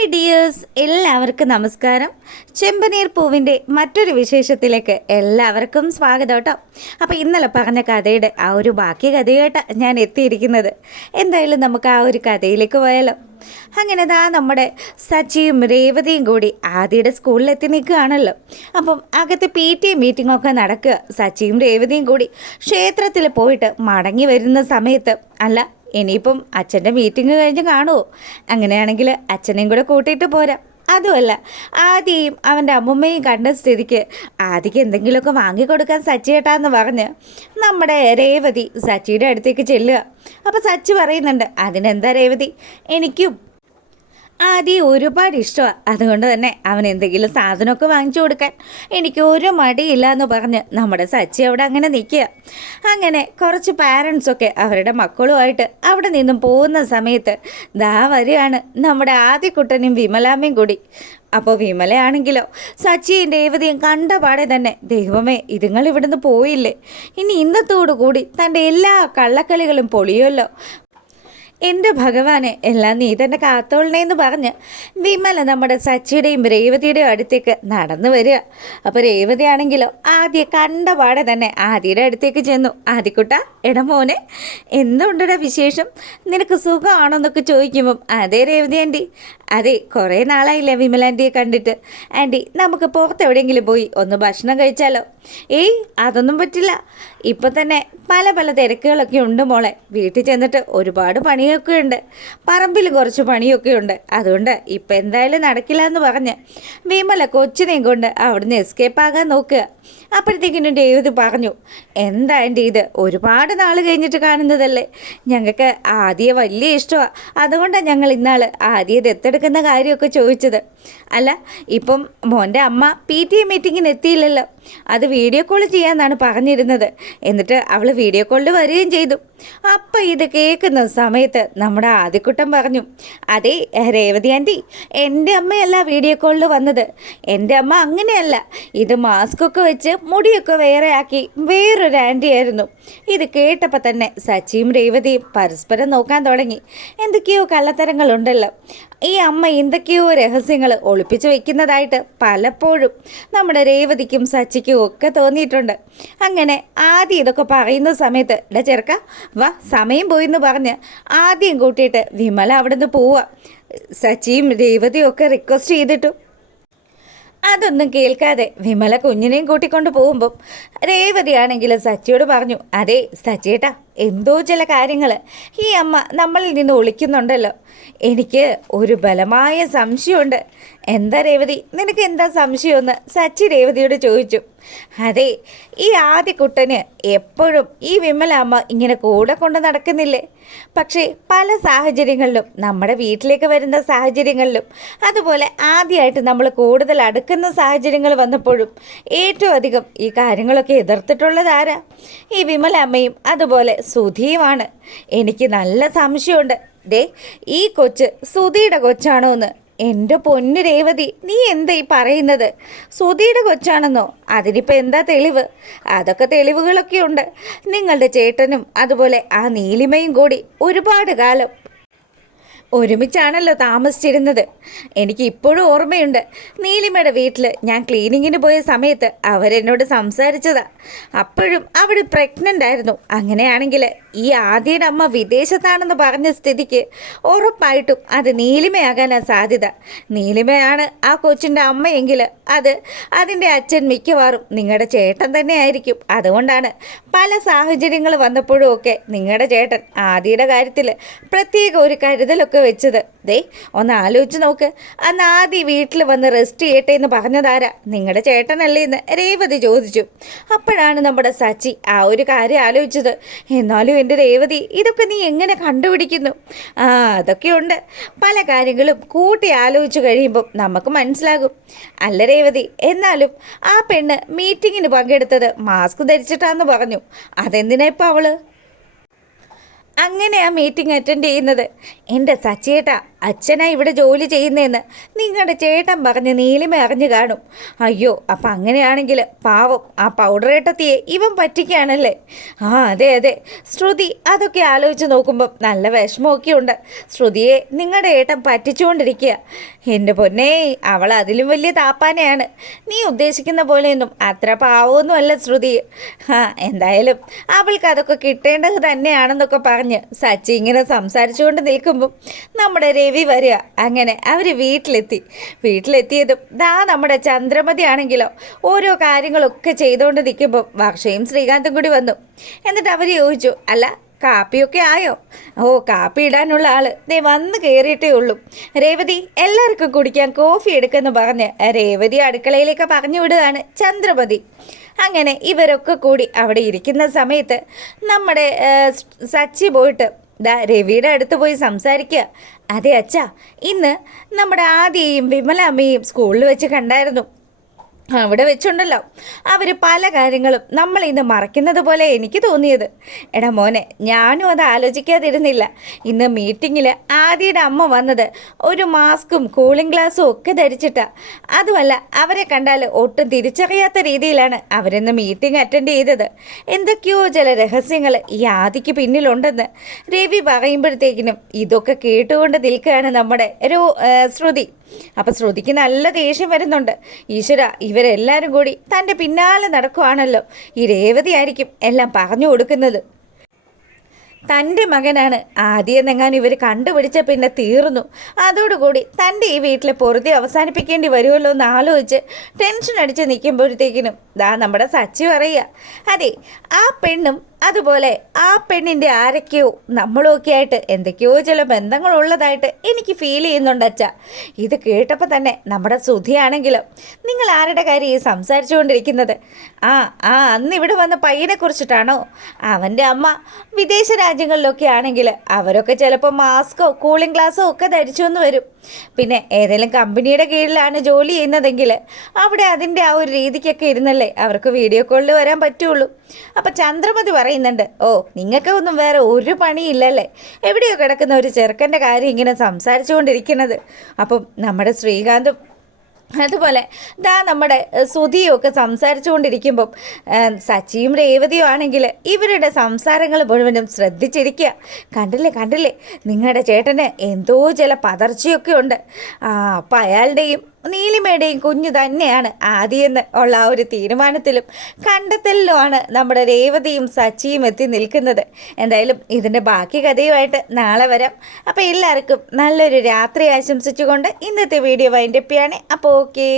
Hi dears, എല്ലാവർക്കും നമസ്കാരം. ചെമ്പനീർ പൂവിൻ്റെ മറ്റൊരു വിശേഷത്തിലേക്ക് എല്ലാവർക്കും സ്വാഗതം കേട്ടോ. അപ്പോൾ ഇന്നലെ പറഞ്ഞ കഥയുടെ ആ ഒരു ബാക്കി കഥയായിട്ട് ഞാൻ എത്തിയിരിക്കുന്നത്. എന്തായാലും നമുക്ക് ആ ഒരു കഥയിലേക്ക് പോയാലോ. അങ്ങനെ നമ്മുടെ സച്ചിയും രേവതിയും കൂടി ആദിയുടെ സ്കൂളിലെത്തി നിൽക്കുകയാണല്ലോ. അപ്പം അകത്ത് PTA മീറ്റിങ്ങൊക്കെ നടക്കുക. സച്ചിയും രേവതിയും കൂടി ക്ഷേത്രത്തിൽ പോയിട്ട് മടങ്ങി വരുന്ന സമയത്ത് ഇനിയിപ്പം അച്ഛൻ്റെ മീറ്റിംഗ് കഴിഞ്ഞ് കാണുമോ? അങ്ങനെയാണെങ്കിൽ അച്ഛനെയും കൂടെ കൂട്ടിയിട്ട് പോരാം. അതുമല്ല, ആദിയും അവൻ്റെ അമ്മുമ്മയും കണ്ട സ്ഥിതിക്ക് ആദിക്ക് എന്തെങ്കിലുമൊക്കെ വാങ്ങിക്കൊടുക്കാൻ സച്ചിയേട്ടാന്ന് പറഞ്ഞ് നമ്മുടെ രേവതി സച്ചിയുടെ അടുത്തേക്ക് ചെല്ലുക. അപ്പോൾ സച്ചി പറയുന്നുണ്ട്, അതിനെന്താ രേവതി, എനിക്കും ആദ്യം ഒരുപാട് ഇഷ്ടമാണ്. അതുകൊണ്ട് തന്നെ അവൻ എന്തെങ്കിലും സാധനമൊക്കെ വാങ്ങിച്ചു കൊടുക്കാൻ എനിക്ക് ഒരു മടിയില്ല എന്ന് പറഞ്ഞ് നമ്മുടെ സച്ചി അവിടെ അങ്ങനെ നിൽക്കുക. അങ്ങനെ കുറച്ച് പാരൻസൊക്കെ അവരുടെ മക്കളുമായിട്ട് അവിടെ നിന്നും പോകുന്ന സമയത്ത് വരികയാണ് നമ്മുടെ ആദ്യക്കുട്ടനും വിമലാമ്മയും കൂടി. അപ്പോൾ വിമലയാണെങ്കിലോ സച്ചിയും രേവതിയും കണ്ട പാടെ തന്നെ, ദൈവമേ ഇതുങ്ങൾ ഇവിടുന്ന് പോയില്ലേ, ഇനി ഇന്നത്തോടു കൂടി തൻ്റെ എല്ലാ കള്ളക്കളികളും പൊളിയുമല്ലോ, എൻ്റെ ഭഗവാനെ എല്ലാം നീ തന്നെ കാത്തോളണേന്ന് പറഞ്ഞ് വിമല നമ്മുടെ സച്ചിയുടെയും രേവതിയുടെയും അടുത്തേക്ക് നടന്നു വരിക. അപ്പോൾ രേവതി ആണെങ്കിലോ ആദ്യം കണ്ട പാടെ തന്നെ ആദിയുടെ അടുത്തേക്ക് ചെന്നു. ആദിക്കുട്ട, മോനെ എന്തുണ്ടടാ വിശേഷം, നിനക്ക് സുഖമാണോന്നൊക്കെ ചോദിക്കുമ്പം അതേ രേവതി ആൻറ്റി, അതെ കുറേ നാളായില്ലേ വിമല ആൻറ്റിയെ കണ്ടിട്ട്, ആൻറ്റി നമുക്ക് പുറത്ത് എവിടെയെങ്കിലും പോയി ഒന്ന് ഭക്ഷണം കഴിച്ചാലോ? ഏയ് അതൊന്നും പറ്റില്ല, ഇപ്പം തന്നെ പല പല തിരക്കുകളൊക്കെ ഉണ്ട് മോളെ, വീട്ടിൽ ചെന്നിട്ട് ഒരുപാട് പണിയൊക്കെ ഉണ്ട്, പറമ്പിൽ കുറച്ച് പണിയൊക്കെ ഉണ്ട്, അതുകൊണ്ട് ഇപ്പം എന്തായാലും നടക്കില്ല എന്ന് പറഞ്ഞ് വിമല കൊച്ചിനെയും കൊണ്ട് അവിടുന്ന് എസ്കേപ്പ് ആകാൻ നോക്കുക. അപ്പോഴത്തേക്കിനും രേവതി പറഞ്ഞു, എന്താ ആൻറ്റി ഇത്, ഒരുപാട് നാൾ കഴിഞ്ഞിട്ട് കാണുന്നതല്ലേ, ഞങ്ങൾക്ക് ആദ്യം വലിയ ഇഷ്ടമാണ്, അതുകൊണ്ടാണ് ഞങ്ങൾ ഇന്നാൾ ആദ്യം ദത്തെടുക്കുന്ന കാര്യമൊക്കെ ചോദിച്ചത്. അല്ല ഇപ്പം മോൻ്റെ അമ്മ PTA മീറ്റിങ്ങിന് എത്തിയില്ലല്ലോ, അത് വീഡിയോ കോൾ ചെയ്യാമെന്നാണ് പറഞ്ഞിരുന്നത്, എന്നിട്ട് അവൾ വീഡിയോ കോളിൽ വരികയും ചെയ്തു. അപ്പം ഇത് കേൾക്കുന്ന സമയത്ത് നമ്മുടെ ആദിക്കുട്ടൻ പറഞ്ഞു, അതെ രേവതി ആൻറ്റി, എൻ്റെ അമ്മയല്ല വീഡിയോ കോളിൽ വന്നത്, എൻ്റെ അമ്മ അങ്ങനെയല്ല, ഇത് മാസ്കൊക്കെ വെച്ച് മുടിയൊക്കെ വേറെ ആക്കി വേറൊരു ആൻറ്റി ആയിരുന്നു. ഇത് കേട്ടപ്പോൾ തന്നെ സച്ചിയും രേവതിയും പരസ്പരം നോക്കാൻ തുടങ്ങി. എന്തൊക്കെയോ കള്ളത്തരങ്ങളുണ്ടല്ലോ, ഈ അമ്മ എന്തൊക്കെയോ രഹസ്യങ്ങൾ ഒളിപ്പിച്ച് വെക്കുന്നതായിട്ട് പലപ്പോഴും നമ്മുടെ രേവതിക്കും സച്ചിക്കും ഒക്കെ തോന്നിയിട്ടുണ്ട്. അങ്ങനെ ആദ്യം ഇതൊക്കെ പറയുന്ന സമയത്ത് ചെറുക്ക വാ സമയം പോയിന്ന് പറഞ്ഞ് ആദ്യം കൂട്ടിയിട്ട് വിമല അവിടെ നിന്ന് പോവുക. സച്ചിയും രേവതിയും ഒക്കെ റിക്വസ്റ്റ് ചെയ്തിട്ടു. അതൊന്നും കേൾക്കാതെ വിമല കുഞ്ഞിനെയും കൂട്ടിക്കൊണ്ട് പോകുമ്പം രേവതിയാണെങ്കിൽ സച്ചിയോട് പറഞ്ഞു, അതെ സച്ചിയേട്ടാ, എന്തോ ചില കാര്യങ്ങൾ ഈ അമ്മ നമ്മളിൽ നിന്ന് ഒളിക്കുന്നുണ്ടല്ലോ, എനിക്ക് ഒരു ബലമായ സംശയമുണ്ട്. എന്താ രേവതി, നിനക്ക് എന്താ സംശയമെന്ന് സച്ചി രേവതിയോട് ചോദിച്ചു. അതെ, ഈ ആദ്യക്കുട്ടന് എപ്പോഴും ഈ വിമല അമ്മ ഇങ്ങനെ കൂടെ കൊണ്ട് നടക്കുന്നില്ലേ, പക്ഷേ പല സാഹചര്യങ്ങളിലും നമ്മുടെ വീട്ടിലേക്ക് വരുന്ന സാഹചര്യങ്ങളിലും അതുപോലെ ആദ്യമായിട്ട് നമ്മൾ കൂടുതൽ അടുക്കുന്ന സാഹചര്യങ്ങൾ വന്നപ്പോഴും ഏറ്റവും അധികം ഈ കാര്യങ്ങളൊക്കെ എതിർത്തിട്ടുള്ളത് ആരാ? ഈ വിമല അമ്മയും അതുപോലെ സുധിയുമാണ്. എനിക്ക് നല്ല സംശയമുണ്ട്, ദേ ഈ കൊച്ച് സുധിയുടെ കൊച്ചാണോ എന്ന്. എൻ്റെ പൊന്നു രേവതി, നീ എന്താ ഈ പറയുന്നത്? സുധിയുടെ കൊച്ചാണെന്നോ? അതിനിപ്പോൾ എന്താ തെളിവ്? അതൊക്കെ തെളിവുകളൊക്കെ ഉണ്ട്. നിങ്ങളുടെ ചേട്ടനും അതുപോലെ ആ നീലിമയും കൂടി ഒരുപാട് കാലം ഒരുമിച്ചാണല്ലോ താമസിച്ചിരുന്നത്. എനിക്ക് ഇപ്പോഴും ഓർമ്മയുണ്ട്, നീലിമയുടെ വീട്ടിൽ ഞാൻ ക്ലീനിങ്ങിന് പോയ സമയത്ത് അവരെന്നോട് സംസാരിച്ചതാ. അപ്പോഴും അവിടെ പ്രഗ്നൻ്റ് ആയിരുന്നു. അങ്ങനെയാണെങ്കിൽ ഈ ആദ്യയുടെ അമ്മ വിദേശത്താണെന്ന് പറഞ്ഞ സ്ഥിതിക്ക് ഉറപ്പായിട്ടും അത് നീലിമയാകാനാണ് സാധ്യത. നീലിമയാണ് ആ കൊച്ചിൻ്റെ അമ്മയെങ്കിൽ അതിൻ്റെ അച്ഛൻ മിക്കവാറും നിങ്ങളുടെ ചേട്ടൻ തന്നെ ആയിരിക്കും. അതുകൊണ്ടാണ് പല സാഹചര്യങ്ങൾ വന്നപ്പോഴും ഒക്കെ നിങ്ങളുടെ ചേട്ടൻ ആദ്യയുടെ കാര്യത്തിൽ പ്രത്യേക ഒരു കരുതലൊക്കെ വെച്ചത്. ദേ ഒന്ന് ആലോചിച്ച് നോക്ക്, അന്ന് ആദ്യം വീട്ടിൽ വന്ന് റെസ്റ്റ് ചെയ്യട്ടെ എന്ന് പറഞ്ഞതാരാ? നിങ്ങളുടെ ചേട്ടനല്ലേ എന്ന് രേവതി ചോദിച്ചു. അപ്പോഴാണ് നമ്മുടെ സച്ചി ആ ഒരു കാര്യം ആലോചിച്ചത്. എന്നാലും എൻ്റെ രേവതി, ഇതൊക്കെ നീ എങ്ങനെ കണ്ടുപിടിക്കുന്നു? അതൊക്കെയുണ്ട്, പല കാര്യങ്ങളും കൂട്ടി ആലോചിച്ച് കഴിയുമ്പം നമുക്ക് മനസ്സിലാകും. അല്ല രേവതി, എന്നാലും ആ പെണ്ണ് മീറ്റിങ്ങിന് പങ്കെടുത്തത് മാസ്ക് ധരിച്ചിട്ടാന്ന് പറഞ്ഞു, അതെന്തിനാ ഇപ്പം അവള് അങ്ങനെ ആ മീറ്റിംഗ് അറ്റൻഡ് ചെയ്യുന്നത്? എൻ്റെ സച്ചിയേട്ടാ, അച്ഛനാ ഇവിടെ ജോലി ചെയ്യുന്നതെന്ന് നിങ്ങളുടെ ചേട്ടൻ പറഞ്ഞ് നീലിമ അറിഞ്ഞു കാണും. അയ്യോ, അപ്പം അങ്ങനെയാണെങ്കിൽ പാവം ആ പൗഡർ ഏട്ടത്തിയെ ഇവൻ പറ്റിക്കുകയാണല്ലേ. ആ അതെ അതെ ശ്രുതി അതൊക്കെ ആലോചിച്ച് നോക്കുമ്പം നല്ല വിഷമമൊക്കെ ഉണ്ട്. ശ്രുതിയെ നിങ്ങളുടെ ഏട്ടൻ പറ്റിച്ചുകൊണ്ടിരിക്കുക. എൻ്റെ പൊന്നേ, അവൾ അതിലും വലിയ താപ്പാനയാണ്. നീ ഉദ്ദേശിക്കുന്ന പോലെയൊന്നും അത്ര പാവമൊന്നുമല്ല ശ്രുതി. എന്തായാലും അവൾക്ക് അതൊക്കെ കിട്ടേണ്ടത് തന്നെയാണെന്നൊക്കെ പറഞ്ഞ് സച്ചി ഇങ്ങനെ സംസാരിച്ചുകൊണ്ട് നിൽക്കുമ്പം നമ്മുടെ രവി വരിക. അങ്ങനെ അവർ വീട്ടിലെത്തിയതും നമ്മുടെ ചന്ദ്രമതി ആണെങ്കിലോ ഓരോ കാര്യങ്ങളൊക്കെ ചെയ്തുകൊണ്ട് നിൽക്കുമ്പം വർഷയും ശ്രീകാന്തും കൂടി വന്നു. എന്നിട്ട് അവർ ചോദിച്ചു, അല്ല കാപ്പിയൊക്കെ ആയോ? ഓ, കാപ്പി ഇടാനുള്ള ആള് ദേ വന്ന് കയറിയിട്ടേ ഉള്ളൂ. രേവതി എല്ലാവർക്കും കുടിക്കാൻ കോഫി എടുക്കെന്ന് പറഞ്ഞ് രേവതി അടുക്കളയിലേക്ക് പറഞ്ഞു വിടുകയാണ് ചന്ദ്രമതി. അങ്ങനെ ഇവരൊക്കെ കൂടി അവിടെ ഇരിക്കുന്ന സമയത്ത് നമ്മുടെ സച്ചി പോയിട്ട് രവിയുടെ അടുത്ത് പോയി സംസാരിക്കുക. അതെ അച്ഛാ, ഇന്ന് നമ്മുടെ ആദിയെയും വിമല അമ്മയും സ്കൂളിൽ വെച്ച് കണ്ടായിരുന്നു. അവിടെ വെച്ചുണ്ടല്ലോ അവർ പല കാര്യങ്ങളും നമ്മൾ ഇന്ന് മറക്കുന്നത് പോലെ എനിക്ക് തോന്നിയത്. എടാ മോനെ, ഞാനും അത് ആലോചിക്കാതിരുന്നില്ല. ഇന്ന് മീറ്റിങ്ങിൽ ആദിയുടെ അമ്മ വന്നത് ഒരു മാസ്കും കൂളിംഗ് ഗ്ലാസ്സും ഒക്കെ ധരിച്ചിട്ടാണ്. അതുമല്ല, അവരെ കണ്ടാൽ ഒട്ടും തിരിച്ചറിയാത്ത രീതിയിലാണ് അവരിന്ന് മീറ്റിംഗ് അറ്റൻഡ് ചെയ്തത്. എന്തൊക്കെയോ ചില രഹസ്യങ്ങൾ ഈ ആദിക്ക് പിന്നിലുണ്ടെന്ന് രവി പറയുമ്പോഴത്തേക്കിനും ഇതൊക്കെ കേട്ടുകൊണ്ട് നിൽക്കുകയാണ് നമ്മുടെ ശ്രുതി. അപ്പം ശ്രുതിക്ക് നല്ല ദേഷ്യം വരുന്നുണ്ട്. ഈശ്വര, ഇവരെല്ലാവരും കൂടി തൻ്റെ പിന്നാലെ നടക്കുവാണല്ലോ. ഈ രേവതി ആയിരിക്കും എല്ലാം പറഞ്ഞു കൊടുക്കുന്നത്. തൻ്റെ മകനാണ് ആദ്യമെന്നെങ്ങാനും ഇവർ കണ്ടുപിടിച്ച പിന്നെ തീർന്നു. അതോടുകൂടി തൻ്റെ ഈ വീട്ടിലെ പൊറുതി അവസാനിപ്പിക്കേണ്ടി വരുമല്ലോ എന്ന് ആലോചിച്ച് ടെൻഷൻ അടിച്ച് നിൽക്കുമ്പോഴത്തേക്കിനും നമ്മുടെ സച്ചി പറയുക, അതെ ആ പെണ്ണും അതുപോലെ ആ പെണ്ണിൻ്റെ ആരൊക്കെയോ നമ്മളൊക്കെ ആയിട്ട് എന്തൊക്കെയോ ചില ബന്ധങ്ങളുള്ളതായിട്ട് എനിക്ക് ഫീൽ ചെയ്യുന്നുണ്ട് അച്ഛാ. ഇത് കേട്ടപ്പോൾ തന്നെ നമ്മുടെ സുധിയാണെങ്കിലും, നിങ്ങൾ ആരുടെ കാര്യം ഈ സംസാരിച്ചുകൊണ്ടിരിക്കുന്നത്? അന്ന് ഇവിടെ വന്ന പയ്യനെ കുറിച്ചിട്ടാണോ? അവൻ്റെ അമ്മ വിദേശ രാജ്യങ്ങളിലൊക്കെ ആണെങ്കിൽ അവരൊക്കെ ചിലപ്പോൾ മാസ്കോ കൂളിംഗ് ഗ്ലാസ്സോ ഒക്കെ ധരിച്ചു എന്ന് വരും. പിന്നെ ഏതെങ്കിലും കമ്പനിയുടെ കീഴിലാണ് ജോലി ചെയ്യുന്നതെങ്കിൽ അവിടെ അതിൻ്റെ ആ ഒരു രീതിക്കൊക്കെ ഇരുന്നല്ലേ അവർക്ക് വീഡിയോ കോളിൽ വരാൻ പറ്റുള്ളൂ. അപ്പം ചന്ദ്രമതി പറയുന്നുണ്ട്, ഓ നിങ്ങൾക്ക് ഒന്നും വേറെ ഒരു പണിയില്ലല്ലേ, എവിടെയോ കിടക്കുന്ന ഒരു ചെറുക്കൻ്റെ കാര്യം ഇങ്ങനെ സംസാരിച്ചു കൊണ്ടിരിക്കുന്നത്. അപ്പം നമ്മുടെ ശ്രീകാന്തും അതുപോലെ നമ്മുടെ സുധിയും ഒക്കെ സംസാരിച്ചു കൊണ്ടിരിക്കുമ്പം സച്ചിയും രേവതിയും ആണെങ്കിൽ ഇവരുടെ സംസാരങ്ങൾ മുഴുവനും ശ്രദ്ധിച്ചിരിക്കുക. കണ്ടില്ലേ നിങ്ങളുടെ ചേട്ടന് എന്തോ ചില പതർച്ചയൊക്കെ ഉണ്ട്. അപ്പം അയാളുടെയും നീലിമയുടെയും കുഞ്ഞു തന്നെയാണ് ആദിയെന്ന് ഉള്ള ആ ഒരു തീരുമാനത്തിലും കണ്ടെത്തലിലുമാണ് നമ്മുടെ രേവതിയും സച്ചിയും എത്തി നിൽക്കുന്നത്. എന്തായാലും ഇതിൻ്റെ ബാക്കി കഥയുമായിട്ട് നാളെ വരാം. അപ്പോൾ എല്ലാവർക്കും നല്ലൊരു രാത്രി ആശംസിച്ചുകൊണ്ട് ഇന്നത്തെ വീഡിയോ വൈൻഡപ്പ് ചെയ്യാണ്. അപ്പോൾ ഓക്കേ.